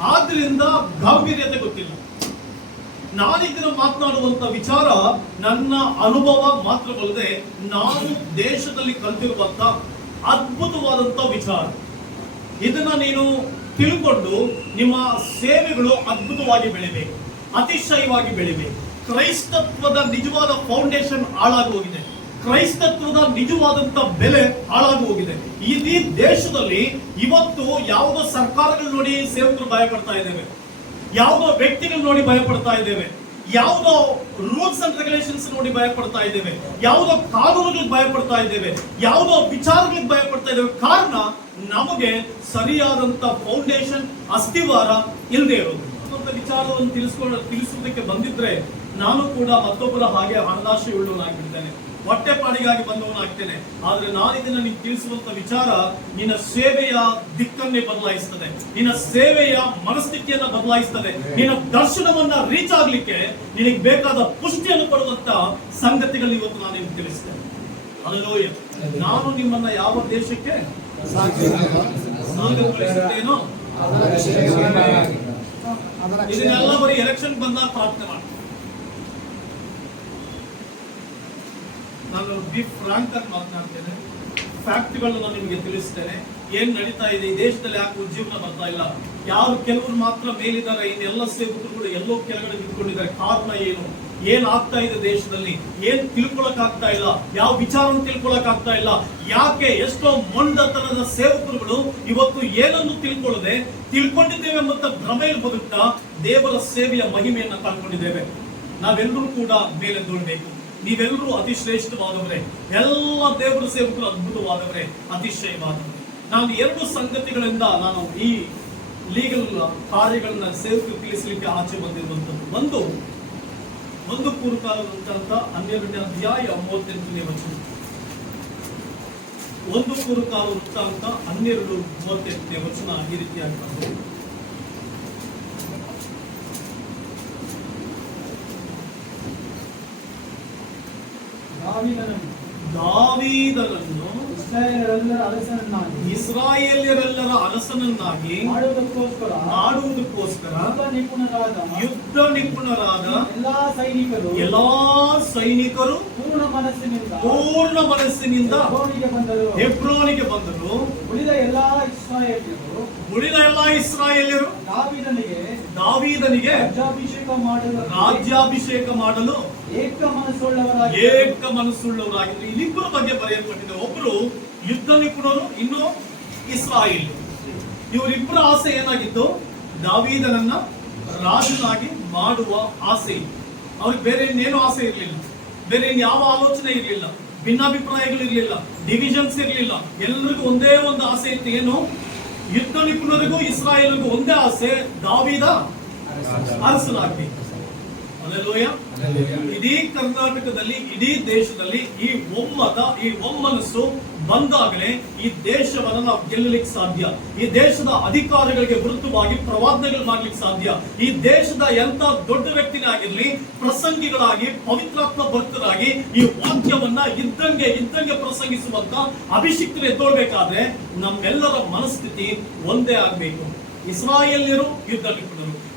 ಆದ್ರಿಂದ ಗಾಂಭೀರ್ಯತೆ ಗೊತ್ತಿಲ್ಲ. ನಾನೀಗ ಮಾತನಾಡುವಂತ ವಿಚಾರ ನನ್ನ ಅನುಭವ ಮಾತ್ರವಲ್ಲದೆ ನಾನು ದೇಶದಲ್ಲಿ ಕಲ್ತಿರುವಂತ ಅದ್ಭುತವಾದಂತ ವಿಚಾರ. ಇದನ್ನ ನೀನು ತಿಳ್ಕೊಂಡು ನಿಮ್ಮ ಸೇವೆಗಳು ಅದ್ಭುತವಾಗಿ ಬೆಳಿಬೇಕು, ಅತಿಶಯವಾಗಿ ಬೆಳಿಬೇಕು. ಕ್ರೈಸ್ತತ್ವದ ನಿಜವಾದ ಫೌಂಡೇಶನ್ ಹಾಳಾಗಿ ಹೋಗಿದೆ. ಕ್ರೈಸ್ತತ್ವದ ನಿಜವಾದಂತ ಬೆಲೆ ಹಾಳಾಗಿ ಹೋಗಿದೆ. ಇಡೀ ದೇಶದಲ್ಲಿ ಇವತ್ತು ಯಾವುದೋ ಸರ್ಕಾರಗಳು ನೋಡಿ ಸೇವಕರು ಭಯಪಡ್ತಾ ಇದ್ದೇವೆ. ಯಾವುದೋ ವ್ಯಕ್ತಿಗಳು ನೋಡಿ ಭಯ ಪಡ್ತಾ ಇದ್ದೇವೆ. ಯಾವುದೋ ರೂಲ್ಸ್ ಅಂಡ್ ರೆಗ್ಯುಲೇಷನ್ಸ್ ನೋಡಿ ಭಯ ಪಡ್ತಾ ಇದ್ದೇವೆ. ಯಾವುದೋ ಕಾನೂನುಗಳಿಗೆ ಭಯ ಪಡ್ತಾ ಇದ್ದೇವೆ. ಯಾವುದೋ ವಿಚಾರಗಳಿಗೆ ಭಯ ಪಡ್ತಾ ಇದ್ದೇವೆ. ಕಾರಣ ನಮಗೆ ಸರಿಯಾದಂತ ಫೌಂಡೇಶನ್ ಅಸ್ಥಿವಾರ ಇಲ್ಲದೆ ಇರೋದು. ವಿಚಾರವನ್ನು ತಿಳಿಸ್ಕೊಂಡು ತಿಳಿಸುವುದಕ್ಕೆ ಬಂದಿದ್ರೆ ನಾನು ಕೂಡ ಮತ್ತೊಬ್ಬರ ಹಾಗೆ ಹಣದಾಶೆ ಉಳ್ಳವನಾಗಿರ್ತೇನೆ ಹೊಟ್ಟೆಪಾಡಿಗಾಗಿ ಬಂದವನಾಗ್ತೇನೆ. ಆದ್ರೆ ನಾನಿದನ್ನ ಇದನ್ನ ನೀನು ತಿಳಿಸುವಂತ ವಿಚಾರ ನಿನ್ನ ಸೇವೆಯ ದಿಕ್ಕನ್ನೇ ಬದಲಾಯಿಸ್ತದೆ. ನಿನ್ನ ಸೇವೆಯ ಮನಸ್ಥಿತಿಯನ್ನ ಬದಲಾಯಿಸ್ತದೆ. ನಿನ್ನ ದರ್ಶನವನ್ನ ರೀಚ್ ಆಗ್ಲಿಕ್ಕೆ ನಿನಗೆ ಬೇಕಾದ ಪುಷ್ಟಿಯನ್ನು ಕೊಡುವಂತ ಸಂಗತಿಗಳು ಇವತ್ತು ನಾನು ನಿಮ್ಗೆ ತಿಳಿಸ್ತೇನೆ. ಅಲ್ಲೋಯ ನಾನು ನಿಮ್ಮನ್ನ ಯಾವ ದೇಶಕ್ಕೆ ಇದನ್ನೆಲ್ಲ ಬರೀ ಎಲೆಕ್ಷನ್ ಬಂದಾಗ ಪ್ರಾರ್ಥನೆ ಮಾಡ್ತೀನಿ. ನಾನು ಬಿ ಫ್ರಾಂಕ್ ಆಗಿ ಮಾತನಾಡ್ತೇನೆ. ಫ್ಯಾಕ್ಟ್ಗಳನ್ನ ನಾನು ನಿಮಗೆ ತಿಳಿಸ್ತೇನೆ. ಏನ್ ನಡೀತಾ ಇದೆ? ಈ ದೇಶದಲ್ಲಿ ಯಾಕೆ ಉಜ್ಜೀವನ ಬರ್ತಾ ಇಲ್ಲ? ಯಾರು ಕೆಲವರು ಮಾತ್ರ ಮೇಲಿದ್ದಾರೆ. ಇನ್ನೆಲ್ಲ ಸೇವಕರುಗಳು ಎಲ್ಲೋ ಕೆಳಗಡೆ ನಿಂತ್ಕೊಂಡಿದ್ದಾರೆ. ಕಾರಣ ಏನು? ಏನ್ ಆಗ್ತಾ ಇದೆ ದೇಶದಲ್ಲಿ? ಏನ್ ತಿಳ್ಕೊಳಕ್ ಆಗ್ತಾ ಇಲ್ಲ? ಯಾವ ವಿಚಾರವನ್ನು ತಿಳ್ಕೊಳಕ್ ಆಗ್ತಾ ಇಲ್ಲ? ಯಾಕೆ ಎಷ್ಟೋ ಮೊಂಡತನದ ಸೇವಕರುಗಳು ಇವತ್ತು ಏನನ್ನು ತಿಳ್ಕೊಳ್ಳದೆ ತಿಳ್ಕೊಂಡಿದ್ದೇವೆ ಮತ್ತು ಭ್ರಮೆಯಲ್ಲಿ ಬದುಕ್ತಾ ದೇವರ ಸೇವೆಯ ಮಹಿಮೆಯನ್ನ ಕಳ್ಕೊಂಡಿದ್ದೇವೆ ನಾವೆಲ್ಲರೂ ಕೂಡ ಮೇಲೆದ್ದೊಳ್ಬೇಕು ನೀವೆಲ್ಲರೂ ಅತಿ ಶ್ರೇಷ್ಠವಾದವರೇ ಎಲ್ಲ ದೇವರ ಸೇವಕರು ಅದ್ಭುತವಾದವರೇ ಅತಿಶಯವಾದವರೇ ನಾನು ಎರಡು ಸಂಗತಿಗಳಿಂದ ನಾನು ಈ ಲೀಗಲ್ ಕಾರ್ಯಗಳನ್ನ ಸೇವಕರು ತಿಳಿಸಲಿಕ್ಕೆ ಆಚೆ ಬಂದಿರುವಂತದ್ದು. ಒಂದು ಒಂದು ಪೂರ್ವಕಾಲದಂತ ಹನ್ನೆರಡನೇ ಅಧ್ಯಾಯ ಮೂವತ್ತೆಂಟನೇ ವಚನ. ಒಂದು ಪೂರ್ವಕಾಲ ವೃತ್ತಾಂತ ಹನ್ನೆರಡು ಮೂವತ್ತೆಂಟನೇ ವಚನ ಈ ರೀತಿಯಾಗಿ ದಾವೀದನನ್ನು ಇಸ್ರಾಯೇಲ್ಯರೆಲ್ಲರ ಅರಸನನ್ನಾಗಿ ಮಾಡುವುದಕ್ಕೋಸ್ಕರ ಮಾಡುವುದಕ್ಕೋಸ್ಕರ ಯುದ್ಧ ನಿಪುಣರಾದ ಯುದ್ಧ ನಿಪುಣರಾದ ಎಲ್ಲಾ ಸೈನಿಕರು ಎಲ್ಲಾ ಸೈನಿಕರು ಪೂರ್ಣ ಮನಸ್ಸಿನಿಂದ ಪೂರ್ಣ ಮನಸ್ಸಿನಿಂದ ಬಂದರು. ಹೆಬ್ರೋನಿಗೆ ಬಂದರು. ಉಳಿದ ಎಲ್ಲಾ ಇಸ್ರಾಯೇಲ್ಯರು ಉಳಿದ ಎಲ್ಲಾ ಇಸ್ರಾಯೇಲ್ಯರು ದಾವಿದನಿಗೆ ದಾವಿದನಿಗೆ ರಾಜ್ಯಾಭಿಷೇಕ ಮಾಡಲು ರಾಜ್ಯಾಭಿಷೇಕ ಮಾಡಲು ಏಕ ಮನಸ್ಸುಳ್ಳವರಾಗಿ ಮನಸ್ಸುಳ್ಳವರಾಗಿದ್ರು ಇಲ್ಲಿಬ್ಬರ ಬಗ್ಗೆ ಬರೆಯಲ್ಪಟ್ಟಿದೆ ಒಬ್ಬರು ಯುದ್ಧ ನಿಪುಣರು ಇನ್ನು ಇಸ್ರಾಯಿಲ್. ಇವರಿಬ್ಬರ ಆಸೆ ಏನಾಗಿತ್ತು? ದಾವೀದನನ್ನ ರಾಜನಾಗಿ ಮಾಡುವ ಆಸೆ ಅವ್ರಿಗೆ ಬೇರೆ ಇನ್ನೇನು ಆಸೆ ಇರಲಿಲ್ಲ. ಬೇರೆ ಯಾವ ಆಲೋಚನೆ ಇರಲಿಲ್ಲ. ಭಿನ್ನಾಭಿಪ್ರಾಯಗಳು ಇರಲಿಲ್ಲ. ಡಿವಿಷನ್ಸ್ ಇರಲಿಲ್ಲ. ಎಲ್ರಿಗೂ ಒಂದೇ ಒಂದು ಆಸೆ ಇತ್ತು. ಏನು? ಯುದ್ಧ ನಿಪುಣರಿಗೂ ಇಸ್ರಾಯೇಲ್ಗೂ ಒಂದೇ ಆಸೆ, ದಾವೀದ ಅರಸನಾಗಬೇಕು ಇಡೀ ಕರ್ನಾಟಕದಲ್ಲಿ, ಇಡೀ ದೇಶದಲ್ಲಿ ಈ ಒಮ್ಮತ, ಈ ಒಮ್ಮನಸ್ಸು ಬಂದಾಗಲೇ ಈ ದೇಶವನ್ನ ನಾವು ಗೆಲ್ಲಲಿಕ್ಕೆ ಸಾಧ್ಯ. ಈ ದೇಶದ ಅಧಿಕಾರಿಗಳಿಗೆ ವಿರುದ್ಧವಾಗಿ ಪ್ರವಾದನೆಗಳು ಮಾಡ್ಲಿಕ್ಕೆ ಸಾಧ್ಯ. ಈ ದೇಶದ ಎಂತ ದೊಡ್ಡ ವ್ಯಕ್ತಿನೇ ಆಗಿರ್ಲಿ, ಪ್ರಸಂಗಿಗಳಾಗಿ, ಪವಿತ್ರಾತ್ಮ ಭಕ್ತರಾಗಿ ಈ ವಾಕ್ಯವನ್ನ ಇದ್ದಂಗೆ ಇದ್ದಂಗೆ ಪ್ರಸಂಗಿಸುವಂತ ಅಭಿಷಿಕ್ತರು ಎದ್ದೊಳ್ಬೇಕಾದ್ರೆ ನಮ್ಮೆಲ್ಲರ ಮನಸ್ಥಿತಿ ಒಂದೇ ಆಗ್ಬೇಕು. ಇಸ್ರಾಯೇಲ್ಯರು ಯುದ್ಧ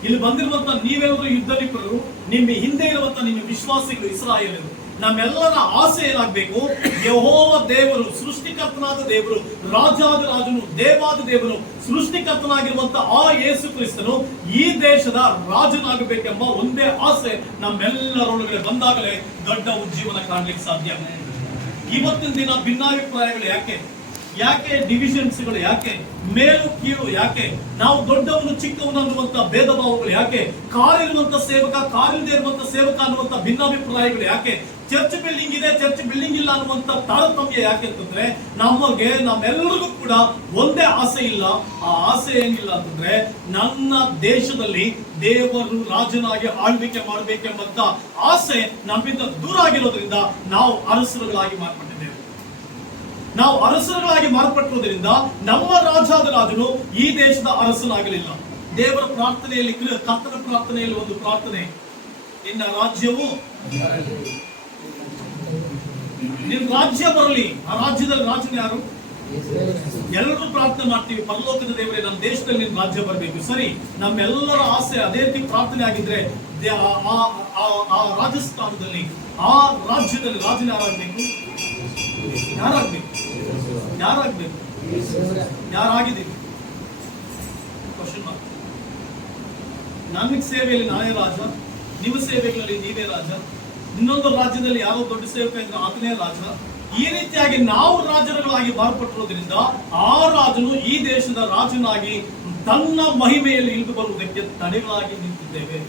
ಇಲ್ಲಿ ಬಂದಿರುವಂತ ನೀವೆಲ್ಲರೂ ಯುದ್ಧ ನಿಪುಣರು ನಿಮ್ಮ ಹಿಂದೆ ಇರುವಂತ ನಿಮ್ಮ ವಿಶ್ವಾಸಿಗಳು ಇಸ್ರಾಯೇಲರು, ನಮ್ಮೆಲ್ಲರ ಆಸೆ ಏನಾಗಬೇಕು? ಯಹೋವ ದೇವರು, ಸೃಷ್ಟಿಕರ್ತನಾದ ದೇವರು ರಾಜಾದ ರಾಜನು ದೇವಾದ ದೇವರು, ಸೃಷ್ಟಿಕರ್ತನಾಗಿರುವಂತ ಆ ಯೇಸು ಕ್ರಿಸ್ತನು ಈ ದೇಶದ ರಾಜನಾಗಬೇಕೆಂಬ ಒಂದೇ ಆಸೆ ನಮ್ಮೆಲ್ಲರೊಳಗಡೆ ಬಂದಾಗಲೇ ದೊಡ್ಡ ಉಜ್ಜೀವನ ಕಾಣಲಿಕ್ಕೆ ಸಾಧ್ಯ. ಇವತ್ತಿನ ದಿನ ಭಿನ್ನಾಭಿಪ್ರಾಯಗಳು ಯಾಕೆ? ಯಾಕೆ ಡಿವಿಷನ್ಸ್ಗಳು ಯಾಕೆ? ಮೇಲು, ಕೀಳು ಯಾಕೆ? ನಾವು ದೊಡ್ಡವನು, ಚಿಕ್ಕವನು ಅನ್ನುವಂತ ಭೇದ ಭಾವಗಳು ಯಾಕೆ? ಕಾರಿರುವಂತ ಸೇವಕ, ಕಾರಿಲ್ಲದೆ ಇರುವಂತ ಸೇವಕ ಅನ್ನುವಂತ ಭಿನ್ನಾಭಿಪ್ರಾಯಗಳು ಯಾಕೆ? ಚರ್ಚ್ ಬಿಲ್ಡಿಂಗ್ ಇದೆ, ಚರ್ಚ್ ಬಿಲ್ಡಿಂಗ್ ಇಲ್ಲ ಅನ್ನುವಂತ ತಾರತಮ್ಯ ಯಾಕೆ ಅಂತಂದ್ರೆ, ನಮಗೆ, ನಮ್ಮೆಲ್ಲರಿಗೂ ಕೂಡ ಒಂದೇ ಆಸೆ ಇಲ್ಲ. ಆ ಆಸೆ ಏನಿಲ್ಲ ಅಂತಂದ್ರೆ, ನನ್ನ ದೇಶದಲ್ಲಿ ದೇವರು ರಾಜನಾಗಿ ಆಳ್ವಿಕೆ ಮಾಡಬೇಕೆಂಬಂತ ಆಸೆ ನಮ್ಮಿಂದ ದೂರ ಆಗಿರೋದ್ರಿಂದ ನಾವು ಅರಸರುಗಳಾಗಿ ಮಾರ್ಪಟ್ಟಿದ್ದೇವೆ. ನಾವು ಅರಸರುಗಳಾಗಿ ಮಾರ್ಪಟ್ಟಿರುವುದರಿಂದ ನಮ್ಮ ರಾಜಾದ ರಾಜನು ಈ ದೇಶದ ಅರಸನಾಗಲಿಲ್ಲ. ದೇವರ ಪ್ರಾರ್ಥನೆಯಲ್ಲಿ ಕ್ರಿ- ಕರ್ತನ ಪ್ರಾರ್ಥನೆಯಲ್ಲಿ ಒಂದು ಪ್ರಾರ್ಥನೆ. ನಿನ್ನ ರಾಜ್ಯವು ನಿನ್ನ ರಾಜ್ಯ ಬರಲಿ. ಆ ರಾಜ್ಯದಲ್ಲಿ ರಾಜನ ಯಾರು? ಎಲ್ಲರೂ ಪ್ರಾರ್ಥನೆ ಮಾಡ್ತೀವಿ. ಪರಲೋಕದ ದೇವರೇ, ನಮ್ಮ ದೇಶದಲ್ಲಿ ನಿನ್ನ ರಾಜ್ಯ ಬರಬೇಕು. ಸರಿ, ನಮ್ಮೆಲ್ಲರ ಆಸೆ ಅದೇ ರೀತಿ ಪ್ರಾರ್ಥನೆ ಆಗಿದ್ರೆ ಆ ರಾಜಸ್ಥಾನದಲ್ಲಿ, ಆ ರಾಜ್ಯದಲ್ಲಿ ರಾಜನ ಯಾರಾಗಬೇಕು? ಯಾರಾಗ್ಬೇಕು? ಯಾರಾಗ್ಬೇಕು? ಯಾರಾಗಿದ್ದೀನಿ ಕ್ವಶನ್ ಮಾರ್ಕ್ ನನ್ನ ಸೇವೆಯಲ್ಲಿ ನಾನೇ ರಾಜ, ನಿಮ್ಮ ಸೇವೆಗಳಲ್ಲಿ ನೀವೇ ರಾಜ. ಇನ್ನೊಂದು ರಾಜ್ಯದಲ್ಲಿ ಯಾವ ದೊಡ್ಡ ಸೇವಕ ಇದ್ರೆ ಆತನೇ ರಾಜ. ಈ ರೀತಿಯಾಗಿ ನಾವು ರಾಜರುಗಳಾಗಿ ಮಾರ್ಪಟ್ಟಿರೋದ್ರಿಂದ ಆ ರಾಜನು ಈ ದೇಶದ ರಾಜನಾಗಿ ತನ್ನ ಮಹಿಮೆಯಲ್ಲಿ ಇಳಿದು ಬರುವುದಕ್ಕೆ ತಡೆಗಳಾಗಿ ನಿಂತಿದ್ದೇವೆ.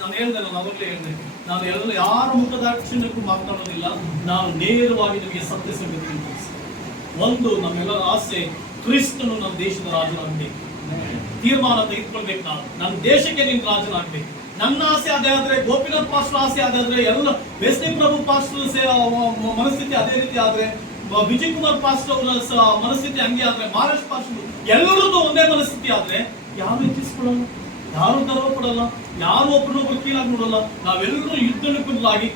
ನಾನು ಹೇಳಿದೆ ನಾನು ಅವಾಗಲೇ ಹೇಳಿದೆ. ನಾನು ಎಲ್ಲ ಯಾರ ಮುಖದಾಕ್ಷಿಣ್ಯಕ್ಕೂ ಮಾತನಾಡೋದಿಲ್ಲ. ನಾನು ನೇರವಾಗಿ ನಿಮಗೆ ಸತ್ಯ ಸಂಗತಿ. ಒಂದು ನಮ್ಮೆಲ್ಲರ ಆಸೆ, ಕ್ರಿಸ್ತನು ನಮ್ಮ ದೇಶದ ರಾಜನಾಗಬೇಕು. ತೀರ್ಮಾನ ತೆಗೆದುಕೊಳ್ಬೇಕು ನಾನು ನಮ್ಮ ದೇಶಕ್ಕೆ ನೀನು ರಾಜನಾಗಬೇಕು. ನನ್ನ ಆಸೆ ಅದೇ ಆದ್ರೆ, ಗೋಪಿನಾಥ್ ಪಾಸ್ಟರ್ ಆಸೆ ಆದ್ರೆ, ಎಲ್ಲ ವೆಸ್ಲಿ ಪ್ರಭು ಪಾಸ್ಟರ್ ಮನಸ್ಥಿತಿ ಅದೇ ರೀತಿ ಆದ್ರೆ ವಿಜಯ್ ಕುಮಾರ್ ಪಾಸ್ಟರ್ ಅವರ ಮನಸ್ಥಿತಿ ಹಂಗೆ ಆದ್ರೆ ಮಹಾರಾಷ್ಟ್ರ ಪಾಸ್ಟರ್ ಎಲ್ಲರದ್ದು ಒಂದೇ ಮನಸ್ಥಿತಿ ಆದ್ರೆ, ಯಾರು ಹೆಚ್ಚಿಸ್ಕೊಳ್ಳಲ್ಲ? ಯಾರು ಕೊಡಲ್ಲ ಯಾರು ಒಬ್ಬರನ್ನೊಬ್ರು ಕೀಳಾಗಿ ನೋಡಲ್ಲ. ನಾವೆಲ್ಲರೂ ಯುದ್ಧನ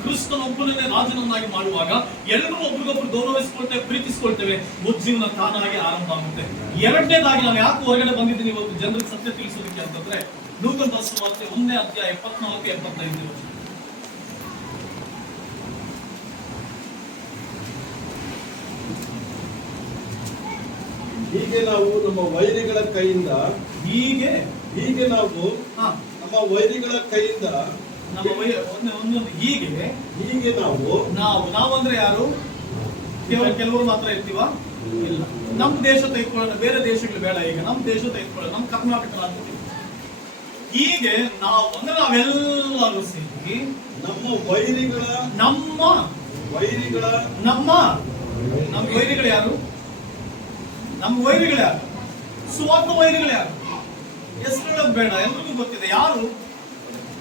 ಕ್ರಿಸ್ತನ ಒಬ್ಬನನ್ನೇ ರಾಜನನ್ನಾಗಿ ಮಾಡುವಾಗ ಎಲ್ಲರೂ ಒಬ್ರಿಗೊಬ್ರು ಗೌರವಿಸ್ಕೊಳ್ತೇವೆ ಪ್ರೀತಿಸ್ಕೊಳ್ತೇವೆ. ಬುದ್ಧಿನ ತಾನಾಗಿ ಆರಂಭ ಆಗುತ್ತೆ. ಎರಡನೇದಾಗಿ ನಾನು ಯಾಕೆ ಹೊರಗಡೆ ಬಂದಿದ್ದೀನಿ ಇವತ್ತು ಜನರಿಗೆ ಸತ್ಯ ತಿಳಿಸೋದಕ್ಕೆ ಅಂತಂದ್ರೆ ನೂತನ ವಾರ್ತೆ ಒಂದೇ ಅಧ್ಯಾಯ ಎಪ್ಪತ್ನಾಲ್ಕು ಎಪ್ಪತ್ತೈದು. ಹೀಗೆ ನಾವು ನಮ್ಮ ವೈರಿಗಳ ಕೈಯಿಂದ ಹೀಗೆ ಹೀಗೆ ನಾವು ನಮ್ಮ ವೈರಿಗಳ ಕೈಯಿಂದ ನಮ್ಮ ವೈ- ಒಂದೊಂದು ಹೀಗೆ ಹೀಗೆ ನಾವು ನಾವು ನಾವು ಅಂದ್ರೆ ಯಾರು? ಕೇವಲ ಕೆಲವರು ಮಾತ್ರ ಇರ್ತೀವ? ಇಲ್ಲ. ನಮ್ಮ ದೇಶ ತೆಗೆದುಕೊಳ್ಳೋಣ ಬೇರೆ ದೇಶಗಳು ಬೇಡ ಈಗ. ನಮ್ಮ ದೇಶ ತೆಗೆದುಕೊಳ್ಳೋಣ ನಮ್ಮ ಕರ್ನಾಟಕ ರಾಜ್ಯ ಹೀಗೆ ನಾವು ಅಂದ್ರೆ ನಾವೆಲ್ಲರೂ ಸೇರಿ ನಮ್ಮ ವೈರಿಗಳ ನಮ್ಮ ವೈರಿಗಳ ನಮ್ಮ ನಮ್ಮ ವೈರಿಗಳು ಯಾರು? ನಮ್ಮ ವೈರಿಗಳು ಯಾರು? ಸುವರ್ಣ ವೈರಿಗಳು ಯಾರು? ಹೆಸರುಗಳು ಬೇಡ ಎಲ್ರಿಗೂ ಗೊತ್ತಿದೆ ಯಾರು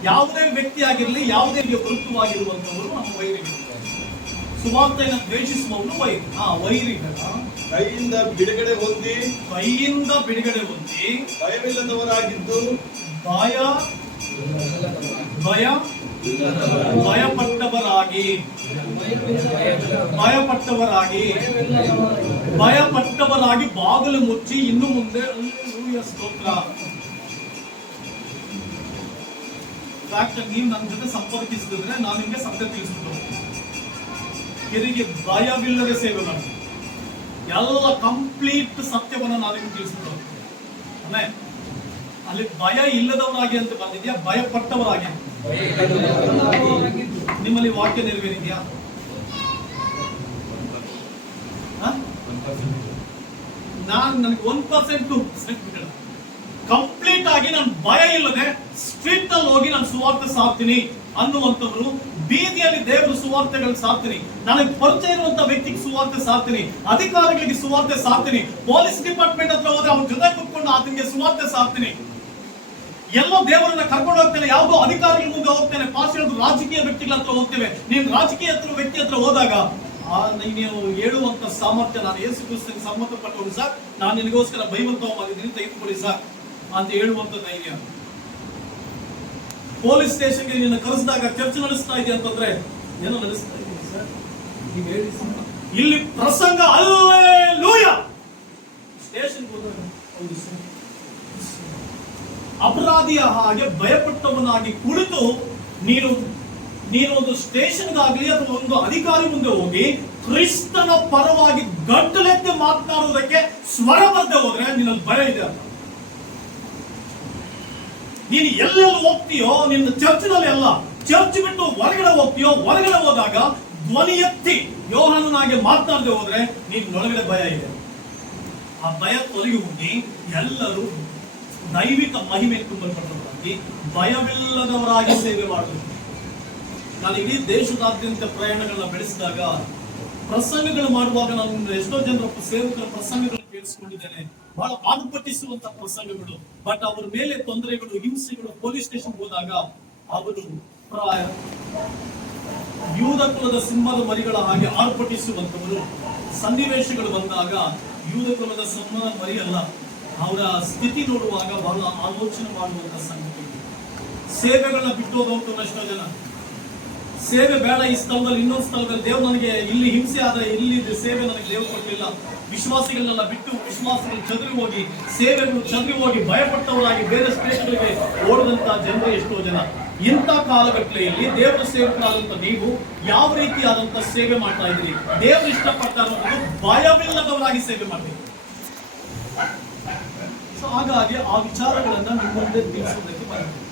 ಯಾವುದೇ ವ್ಯಕ್ತಿ ಆಗಿರಲಿ ಯಾವುದೇ ಗುರುತುವಾಗಿರುವಂತವರು ನಮ್ಮ ವೈರಿಗಳು. ಸುವಾರ್ತೆಯನ್ನು ದ್ವೇಷಿಸುವವನು ವೈರಿ. ಆ ವೈರಿ ಕೈಯಿಂದ ಬಿಡುಗಡೆ ಹೊಂದಿ ಕೈಯಿಂದ ಬಿಡುಗಡೆ ಹೊಂದಿ ಭಯವಿಲ್ಲದವರಾಗಿದ್ದು ಭಯ ಭಯ ಭಯಪಟ್ಟವರಾಗಿ ಭಯಪಟ್ಟವರಾಗಿ ಭಯಪಟ್ಟವರಾಗಿ ಬಾಗಿಲು ಮುಚ್ಚಿ ಇನ್ನು ಮುಂದೆ ಸ್ತೋತ್ರ. ಫ್ಯಾಕ್ಟ್ ನೀವು ನನ್ನ ಜೊತೆ ಸಂಪರ್ಕಿಸಿದ್ರೆ ನಾನು ನಿಮಗೆ ಸತ್ಯ ತಿಳಿಸ್ಬಿಟ್ಟು ಇದರಿಗೆ ಭಯವಿಲ್ಲದೆ ಸೇವೆ ಮಾಡಿ ಎಲ್ಲ ಕಂಪ್ಲೀಟ್ ಸತ್ಯವನ್ನು ನಾನು ನಿಮ್ಗೆ ತಿಳಿಸ್ಬಿಟ್ಟು ಅಲ್ಲಿ ಭಯ ಇಲ್ಲದವರಾಗಿ ಅಂತ ಬಂದಿದ್ಯಾ? ಭಯ ಪಟ್ಟವರಾಗಿ ನಿಮ್ಮಲ್ಲಿ ವಾಕ್ಯ ನೆರವೇರಿದ್ಯಾ? ನಾನು ನಾನ್ ನನಗೆ ಒನ್ ಪರ್ಸೆಂಟ್ ಕಂಪ್ಲೀಟ್ ಆಗಿ ನಾನು ಭಯ ಇಲ್ಲದೆ ಸ್ಟ್ರೀಟ್ನಲ್ಲಿ ಹೋಗಿ ನಾನು ಸುವಾರ್ತೆ ಸಾರ್ತೀನಿ ಅನ್ನುವಂಥವ್ರು, ಬೀದಿಯಲ್ಲಿ ದೇವರ ಸುವಾರ್ತೆಗಳನ್ನು ಸಾಕ್ತೀನಿ. ನನಗೆ ಪರಿಚಯ ಇರುವಂತ ವ್ಯಕ್ತಿಗೆ ಸುವಾರ್ತೆ ಸಾರ್ತೀನಿ ಅಧಿಕಾರಿಗಳಿಗೆ ಸುವಾರ್ತೆ ಸಾರ್ತೀನಿ ಪೊಲೀಸ್ ಡಿಪಾರ್ಟ್ಮೆಂಟ್ ಹತ್ರ ಹೋದ್ರೆ ಅವ್ರ ಜೊತೆ ಕುತ್ಕೊಂಡು ಆತನಿಗೆ ಸುವಾರ್ತೆ ಸಾಕ್ತೀನಿ. ಎಲ್ಲೋ ದೇವರನ್ನ ಕರ್ಕೊಂಡು ಹೋಗ್ತೇನೆ, ಯಾವುದೋ ಅಧಿಕಾರಿಗಳ ಮುಂದೆ ಹೋಗ್ತೇನೆ, ಪಾಸ್ ಹೇಳಿದ್ರು ರಾಜಕೀಯ ವ್ಯಕ್ತಿಗಳ ಹತ್ರ ಹೋಗ್ತೇವೆ. ನೀನು ರಾಜಕೀಯ ಹತ್ರ ವ್ಯಕ್ತಿ ಹತ್ರ ಹೋದಾಗ ನೀವು ಹೇಳುವಂತ ಸಾಮರ್ಥ್ಯ ನಾನು ಯೇಸು ಕ್ರಿಸ್ತನಿಗೆ ಸಂಬಂಧಪಟ್ಟವರು ಸರ್. ನಾನು ನಿನಗೋಸ್ಕರ ತಗೊಂಡಿದ್ದೀನಿ ತೆಗೆದುಕೊಳ್ಳಿ ಸರ್. ಅಂತ ಹೇಳುವಂತ ಧೈರ್ಯ. ಪೊಲೀಸ್ ಸ್ಟೇಷನ್ಗೆ ನಿನ್ನ ಕರೆಸಿದಾಗ ಚರ್ಚ್ ನಡೆಸ್ತಾ ಇದೆ ಅಂತಂದ್ರೆ ಏನೋ ನಡೆಸ್ತಾ ಇದ್ದೀನಿ ಸರ್. ನೀವು ಹೇಳಿ ಇಲ್ಲಿ ಪ್ರಸಂಗ ಅಲ್ಲೇ ಲೂಯ ಸ್ಟೇಷನ್ ಅಪರಾಧಿಯ ಹಾಗೆ ಭಯಪಟ್ಟವನಾಗಿ ಕುಳಿತು ನೀನು ನೀನು ಒಂದು ಸ್ಟೇಷನ್ಗಾಗ್ಲಿ ಅಥವಾ ಒಂದು ಅಧಿಕಾರಿ ಮುಂದೆ ಹೋಗಿ ಕ್ರಿಸ್ತನ ಪರವಾಗಿ ಗಂಟಲೆತ್ತೆ ಮಾತನಾಡುವುದಕ್ಕೆ ಸ್ವರ ಹೋದ್ರೆ ನಿನ್ನಲ್ಲಿ ಭಯ ಇದೆ ಅಂತ. ನೀನು ಎಲ್ಲೆಲ್ಲಿ ಹೋಗ್ತೀಯೋ ನಿನ್ನ ಚರ್ಚಿನಲ್ಲಿ ಅಲ್ಲ, ಚರ್ಚ್ ಬಿಟ್ಟು ಹೊರಗಡೆ ಹೋಗ್ತೀಯೋ, ಹೊರಗಡೆ ಹೋದಾಗ ಧ್ವನಿ ಎತ್ತಿ ಯೋಹಾನನಾಗೆ ಮಾತನಾಡದೆ ಹೋದ್ರೆ ನಿನ್ನೊಳಗಡೆ ಭಯ ಇದೆ. ಆ ಭಯ ತೊಲಗಿ ಹೋಗಿ ಎಲ್ಲರೂ ದೈವಿಕ ಮಹಿಮೆ ತುಂಬಲ್ಪಟ್ಟವರಾಗಿ, ಭಯವಿಲ್ಲದವರಾಗಿ ಸೇವೆ ಮಾಡಬೇಕು ನಾನು ಇಡೀ ದೇಶದಾದ್ಯಂತ ಪ್ರಯಾಣಗಳನ್ನ ಬೆಳೆಸಿದಾಗ, ಪ್ರಸಂಗಗಳು ಮಾಡುವಾಗ ನಾನು ಎಷ್ಟೋ ಜನರ ಸೇವಕರ ಪ್ರಸಂಗಗಳು ಕೇಳಿಸ್ಕೊಂಡಿದ್ದೇನೆ. ಬಹಳ ಆದುಪಟ್ಟಿಸುವಂತ ಪ್ರಸಂಗಗಳು ಬಟ್ ಅವರ ಮೇಲೆ ತೊಂದರೆಗಳು, ಹಿಂಸೆಗಳು ಪೊಲೀಸ್ ಸ್ಟೇಷನ್ ಹೋದಾಗ ಅವರು ಯೂದ ಕುಲದ ಸಿಂಹದ ಮರಿಗಳ ಹಾಗೆ ಆರ್ಭಟಿಸುವಂತವರು ಸನ್ನಿವೇಶಗಳು ಬಂದಾಗ ಯೂದ ಕುಲದ ಸಿಂಹದ ಮರಿ ಅಲ್ಲ ಅವರ ಸ್ಥಿತಿ ನೋಡುವಾಗ ಬಹಳ ಆಲೋಚನೆ ಮಾಡುವಂತ ಸಂಗತಿ. ಸೇವೆಗಳನ್ನ ಬಿಟ್ಟು ಹೋಗುವಂತ ಎಷ್ಟೋ ಜನ. ಸೇವೆ ಬೇಡ, ಈ ಸ್ಥಳದಲ್ಲಿ ಇನ್ನೊಂದು ಸ್ಥಳದಲ್ಲಿ ದೇವ್ ನನಗೆ ಇಲ್ಲಿ ಹಿಂಸೆ ಆದ ಇಲ್ಲಿ ಸೇವೆ ನನಗೆ ದೇವ್ ಕೊಟ್ಟಿಲ್ಲ ವಿಶ್ವಾಸಿಗಳನ್ನೆಲ್ಲ ಬಿಟ್ಟು ವಿಶ್ವಾಸಿಗಳು ಚದುರಿ ಹೋಗಿ, ಸೇವೆಯನ್ನು ಚದುರಿ ಹೋಗಿ ಭಯಪಟ್ಟವರಾಗಿ ಬೇರೆ ಸ್ಟೇಟ್ಗಳಿಗೆ ಓಡದಂತಹ ಜನರು ಎಷ್ಟೋ ಜನ. ಇಂಥ ಕಾಲಘಟ್ಟಲೆಯಲ್ಲಿ ದೇವರ ಸೇವಕರಾದಂತ ನೀವು ಯಾವ ರೀತಿಯಾದಂತ ಸೇವೆ ಮಾಡ್ತಾ ಇದ್ರಿ ದೇವರು ಇಷ್ಟಪಡ್ತಾ ಭಯವಿಲ್ಲದವರಾಗಿ ಸೇವೆ ಮಾಡ್ತೀರಿ ಸೊ ಹಾಗಾಗಿ ಆ ವಿಚಾರಗಳನ್ನ ನಿಮ್ಮ ಮುಂದೆ ಬರುತ್ತೆ